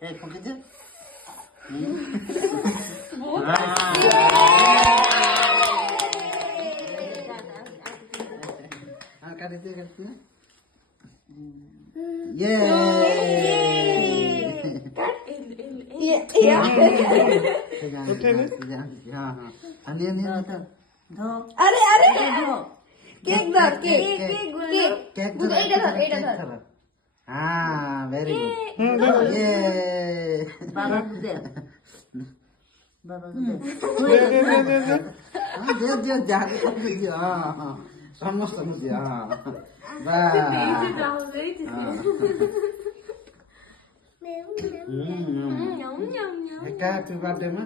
포기지? काटते करते हैं ये हाँ हाँ अन्य अरे अरे केक धर केक केक धर एटा धर हाँ वेरी गुड ये बाबा को दे दे जाके दियो हाँ समस्त मुझे हाँ वाह Nhúng nhúng nhúng. Happy birthday, ma.